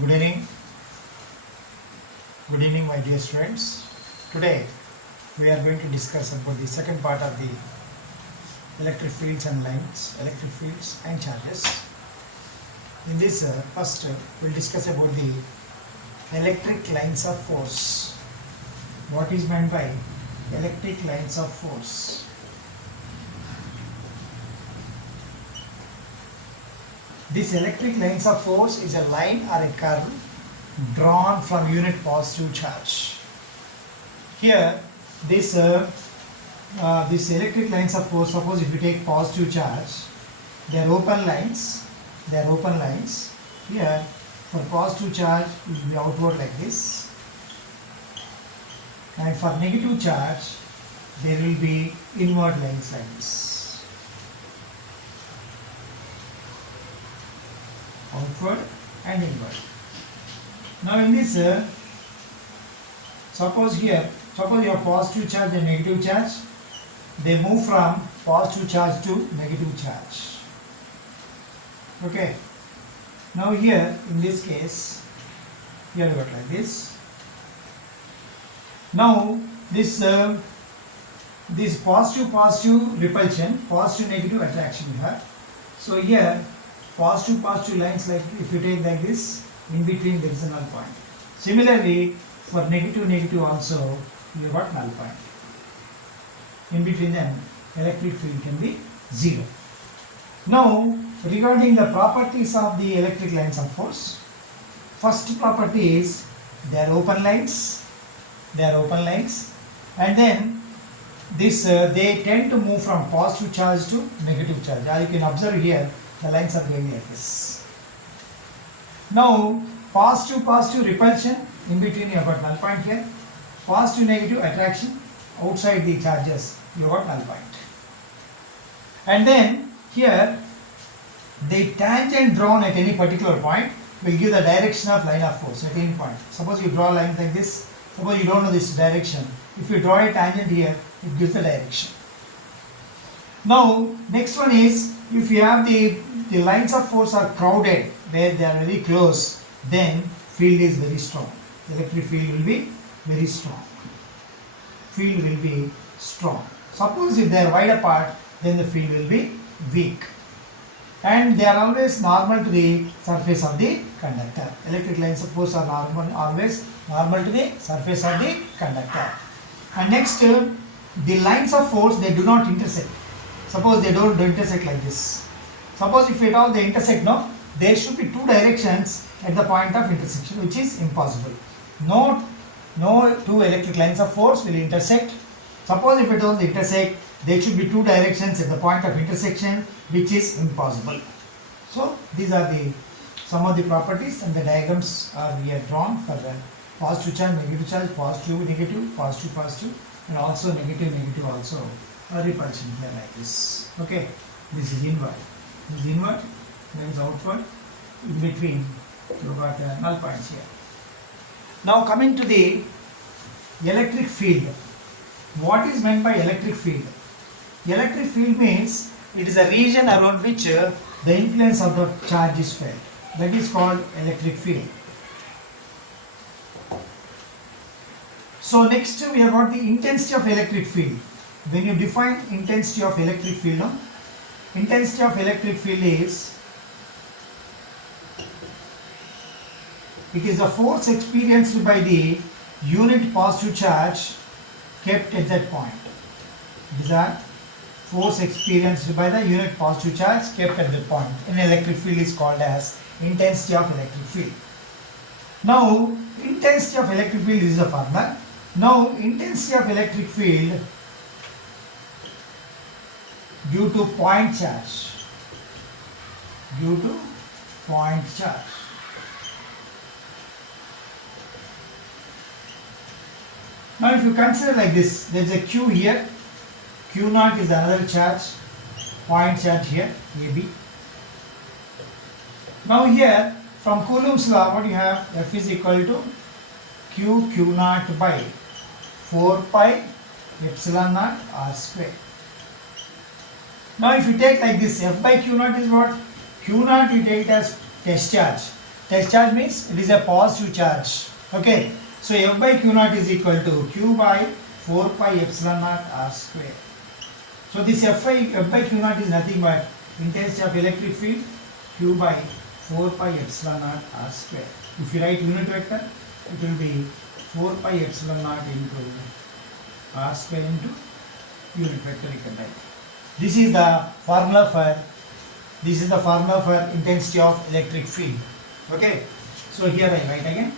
Good evening. Good evening, my dear students. Today we are going to discuss about the second part of the electric fields and lines, electric fields and charges. In this first we'll discuss about the electric lines of force. What is meant by electric lines of force? This electric lines of force is a line or a curve drawn from unit positive charge. Here, this electric lines of force. Suppose if you take positive charge, they are open lines. They are open lines. Here, for positive charge, it will be outward like this, and for negative charge, there will be inward lines like this. Outward and inward. Now in this, suppose you have positive charge and negative charge, they move from positive charge to negative charge. Okay. Now here in this case, here you got like this. Now this positive repulsion, positive negative attraction you have. So here positive lines, like if you take like this, in between there is a null point. Similarly, for negative also you have got null point. In between them, electric field can be zero. Now, regarding the properties of the electric lines of force, first property is they are open lines. They are open lines, and then this they tend to move from positive charge to negative charge. As you can observe here, the lines are going like this. Now, positive repulsion, in between you have got null point here. Positive negative attraction, outside the charges you have got null point. And then here, the tangent drawn at any particular point will give the direction of line of force at any point. Suppose you draw a line like this. Suppose you don't know this direction. If you draw a tangent here, it gives the direction. Now, next one is, if you have the lines of force are crowded, where they are very close, then field is very strong. Electric field will be very strong. Field will be strong. Suppose if they are wide apart, then the field will be weak. And they are always normal to the surface of the conductor. Electric lines of force are always normal to the surface of the conductor. And next, the lines of force, they do not intersect. Suppose they don't intersect like this. Suppose if at all they intersect, no, there should be two directions at the point of intersection, which is impossible. No two electric lines of force will intersect. Suppose if at all they intersect, there should be two directions at the point of intersection, which is impossible. So these are some of the properties, and the diagrams are here drawn for the positive charge, positive, negative, and also negative also a repulsion here like this. Okay, this is inward. This is inward, there is outward. In between, you got null points here. Now coming to the electric field. What is meant by electric field? Electric field means it is a region around which the influence of the charge is felt. That is called electric field. So next we have got the intensity of electric field. When you define intensity of electric field, intensity of electric field is, it is the force experienced by the unit positive charge kept at that point. It is a force experienced by the unit positive charge kept at that point. In electric field is called as intensity of electric field. Now, intensity of electric field is a formula. Now, intensity of electric field due to point charge. Due to point charge. Now if you consider like this, there is a Q here. Q0 is another charge. Point charge here, AB. Now here, from Coulomb's law, what you have? F is equal to Q0 by 4 pi epsilon naught R square. Now if you take like this, F by Q0 is what? Q0 you take it as test charge. Test charge means it is a positive charge. Okay. So F by Q naught is equal to Q by 4 pi epsilon naught R square. So this F by Q naught is nothing but intensity of electric field Q by 4 pi epsilon naught R square. If you write unit vector, it will be 4 pi epsilon naught into R square into unit vector you can write. This is the formula for intensity of electric field. Okay. So here I write again.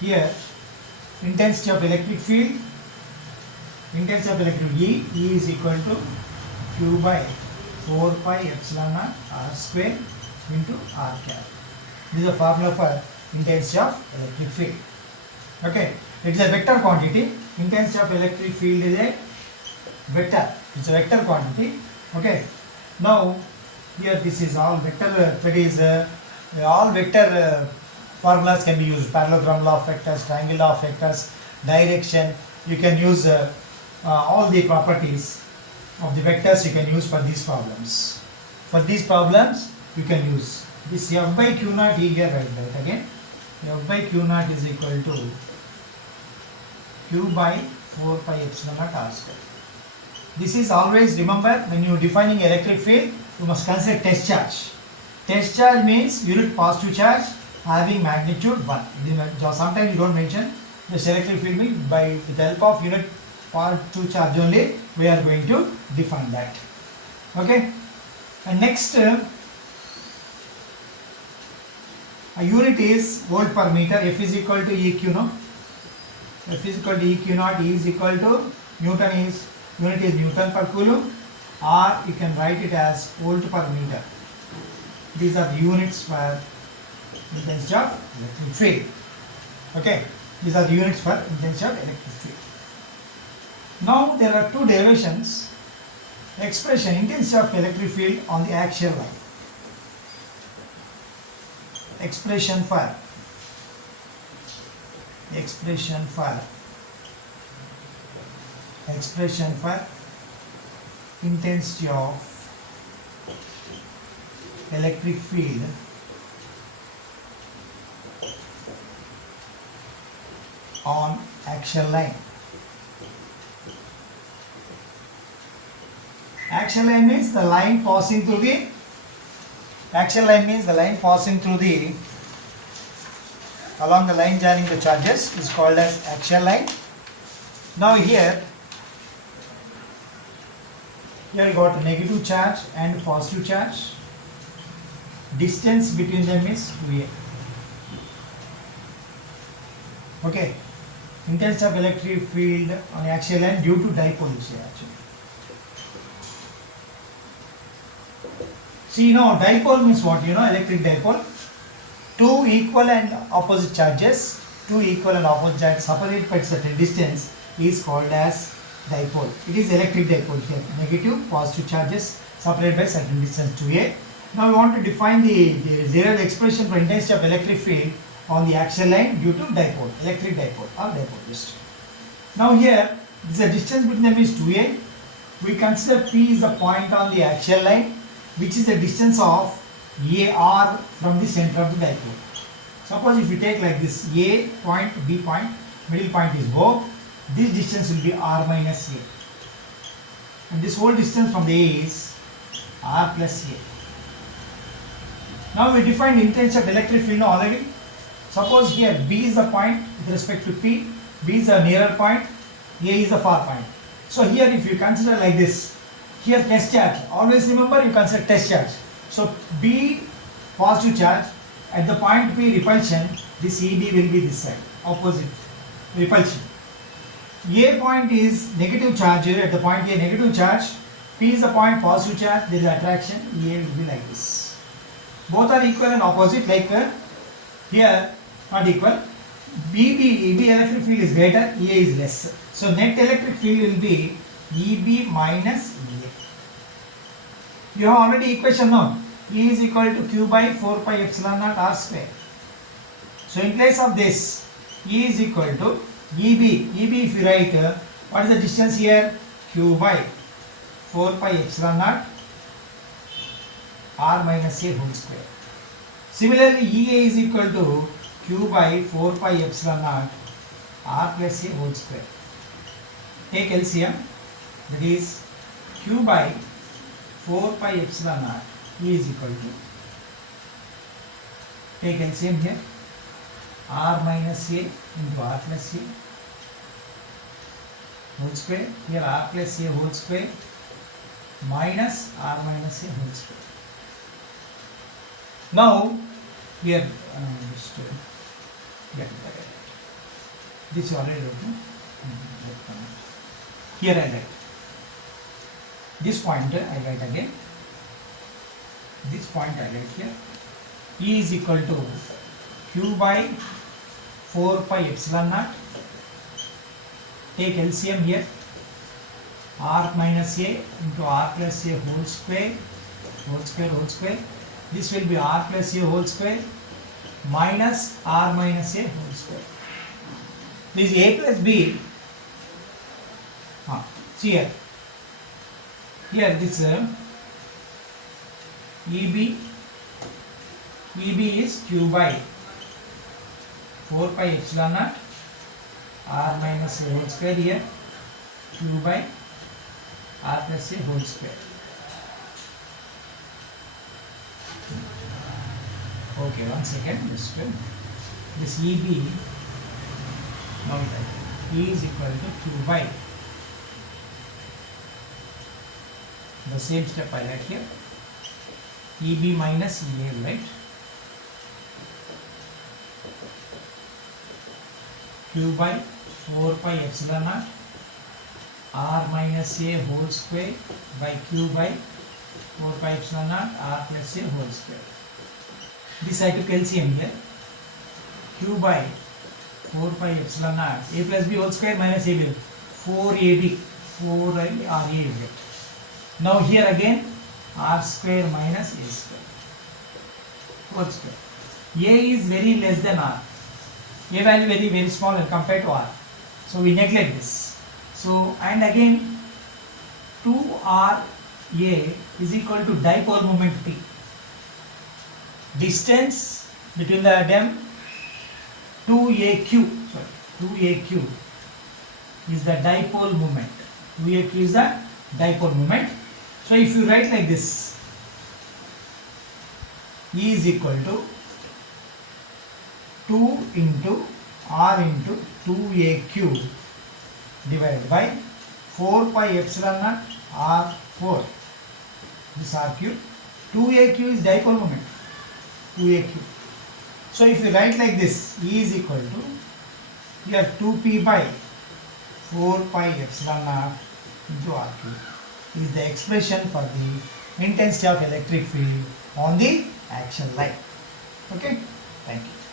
Here intensity of electric field, E is equal to Q by 4 pi epsilon naught R square into R cap. This is the formula for intensity of electric field. Okay, it is a vector quantity. Intensity of electric field is a vector. It's a vector quantity. Okay. Now here this is all vector. That is all vector formulas can be used. Parallelogram law of vectors, triangle law of vectors, direction. You can use all the properties of the vectors. You can use for these problems. For these problems, you can use this F by Q naught here. Right again. F by Q naught is equal to Q by 4 pi epsilon naught R square. This is always, remember, when you are defining electric field, you must consider test charge. Test charge means unit positive charge having magnitude 1. Sometimes you don't mention this electric field means with the help of unit part 2 charge only we are going to define that. Okay. And next a unit is volt per meter. F is equal to EQ, no? F is equal to EQ naught. E is equal to unit is Newton per coulomb, or you can write it as volt per meter. These are the units for intensity of electric field. Okay, these are the units for intensity of electric field. Now there are two derivations. Expression intensity of electric field on the axial line. Expression for intensity of electric field on axial line. Axial line means the line passing through the along the line joining the charges is called as axial line. Now here you got negative charge and positive charge. Distance between them is 2a. Okay. Intensity of electric field on axial line due to dipole actually. See, dipole means what? Electric dipole. Two equal and opposite charges separated by certain distance is called as dipole. It is electric dipole here. Negative, positive charges separated by certain distance 2a. Now we want to define the zero expression for intensity of electric field on the axial line due to dipole, electric dipole or dipole list. Now here, the distance between them is 2a. We consider P is the point on the axial line, which is the distance of AR from the center of the dipole. Suppose if you take like this, A point, B point, middle point is O, this distance will be R minus A. And this whole distance from the A is R plus A. Now we defined intensity of electric field already. Suppose here B is the point with respect to P, B is the nearer point, A is the far point. So here if you consider like this, here test charge, always remember you consider test charge. So B positive charge, at the point P repulsion, this EB will be this side, opposite repulsion. A point is negative charge, at the point A negative charge, P is the point positive charge, there is attraction, A will be like this. Both are equal and opposite, like here not equal. EB electric field is greater, A is less. So net electric field will be EB minus A. You have already equation now. E is equal to Q by 4 pi epsilon naught R square. So in place of this, E is equal to EB. EB if you write, what is the distance here? Q by 4 pi epsilon naught R minus A whole square. Similarly, EA is equal to Q by 4 pi epsilon naught R plus A whole square. Take LCM, that is Q by 4 pi epsilon naught E is equal to, take LCM here, R minus A into R plus A whole square, here R plus A whole square minus R minus A whole square. Now, here, just get it. This you already wrote, no? Here I write. This point I write again. This point I write here. E is equal to Q by 4 pi epsilon naught. Take LCM here. R minus A into R plus A whole square, whole square, whole square. This will be R plus A whole square minus R minus A whole square. This A plus B. See here. Here this EB is Q by 4 pi epsilon naught R minus A whole square, here Q by R plus A whole square. Okay, one second, just this EB, now E is equal to Q by, the same step I write here, EB minus EA, right? Q by 4 pi epsilon naught R minus A whole square by Q by 4 pi epsilon naught R plus A whole square. This I took LCM here. Q by 4 pi epsilon naught A plus B whole square minus AB, 4AB, 4I RA you get. Now here again R square minus A square whole square. A is very less than R. A value very small and compared to R. So we neglect this. So and again 2RA is equal to dipole moment P. Distance between them 2AQ is the dipole moment. 2AQ is the dipole moment. So if you write like this, E is equal to 2 into R into 2AQ divided by 4 pi epsilon naught R4, this R cube. 2AQ is dipole moment, 2AQ. So if you write like this, E is equal to, here 2P by 4 pi epsilon naught into R cube is the expression for the intensity of electric field on the action line. Okay, thank you.